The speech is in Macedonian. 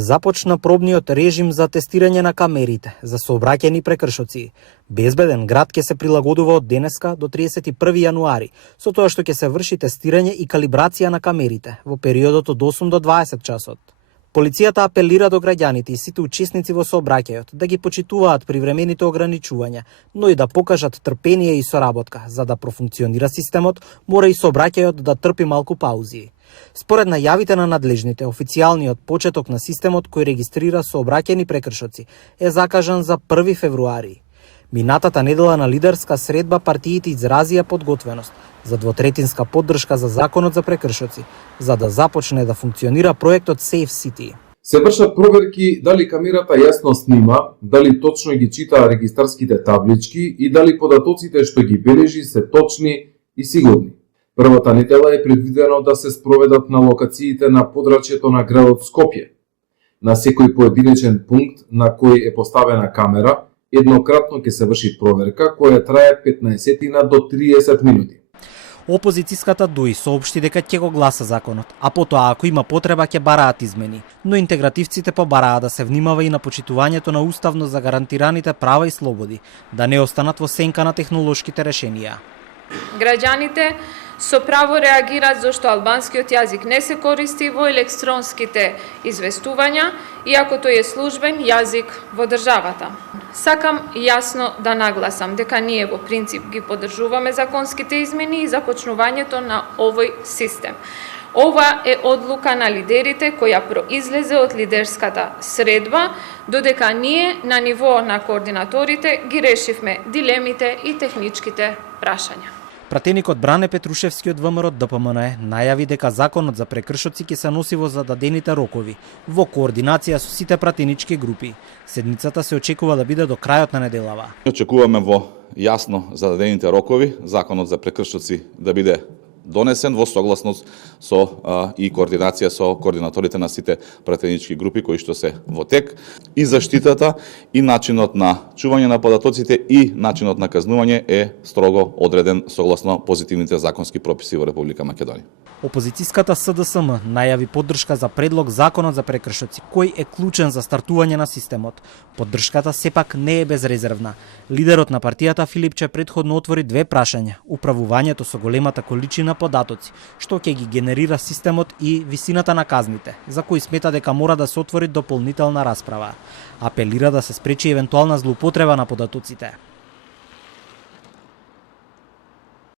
Започна пробниот режим за тестирање на камерите за сообраќајни прекршоци. Безбеден град ќе се прилагодува од денеска до 31 јануари, со тоа што ќе се врши тестирање и калибрација на камерите во периодот од 8 до 20 часот. Полицијата апелира до граѓаните и сите учесници во сообраќајот да ги почитуваат привремените ограничувања, но и да покажат трпение и соработка. За да профункционира системот, мора и сообраќајот да трпи малку паузи. Според најавите на надлежните, официјалниот почеток на системот кој регистрира сообраќајни прекршоци е закажан за 1 февруари. Минатата недела на лидерска средба партиите изразија подготвеност за двотретинска поддршка за законот за прекршоци, за да започне да функционира проектот Safe City. Се вршат проверки дали камерата јасно снима, дали точно ги чита регистарските таблички и дали податоците што ги бележи се точни и сигурни. Првата недела е предвидено да се спроведат на локациите на подрачјето на градот Скопје. На секој поединечен пункт на кој е поставена камера, еднократно ќе се врши проверка која трае 15 до 30 минути. Опозицијската ДУИ соопшти дека ќе го гласа законот, а потоа ако има потреба ќе бараат измени, но интегративците побараа да се внимава и на почитувањето на уставно загарантираните права и слободи, да не останат во сенка на технолошките решенија. Граѓаните со право реагираат зашто албанскиот јазик не се користи во електронските известувања, иако тој е службен јазик во државата. Сакам јасно да нагласам дека ние во принцип ги поддржуваме законските измени и започнувањето на овој систем. Ова е одлука на лидерите која произлезе од лидерската средба, додека ние на ниво на координаторите ги решивме дилемите и техничките прашања. Пратеникот Бране Петрушевски од ВМРО ДПМН најави дека законот за прекршоци ќе се носи во зададените рокови, во координација со сите пратенички групи. Седницата се очекува да биде до крајот на неделава. Очекуваме во јасно зададените рокови законот за прекршоци да биде донесен во согласност со и координација со координаторите на сите пратенички групи кои што се во тек, и заштитата и начинот на чување на податоците и начинот на казнување е строго одреден согласно позитивните законски прописи во Република Македонија. Опозицијската СДСМ најави поддршка за предлог законот за прекршоци, кој е клучен за стартување на системот. Поддршката сепак не е безрезервна. Лидерот на партијата Филипче претходно отвори две прашања: управувањето со големата количина податоци, што ќе ги генерира системот, и висината на казните, за кои смета дека мора да се отвори дополнителна расправа. Апелира да се спречи евентуална злоупотреба на податоците.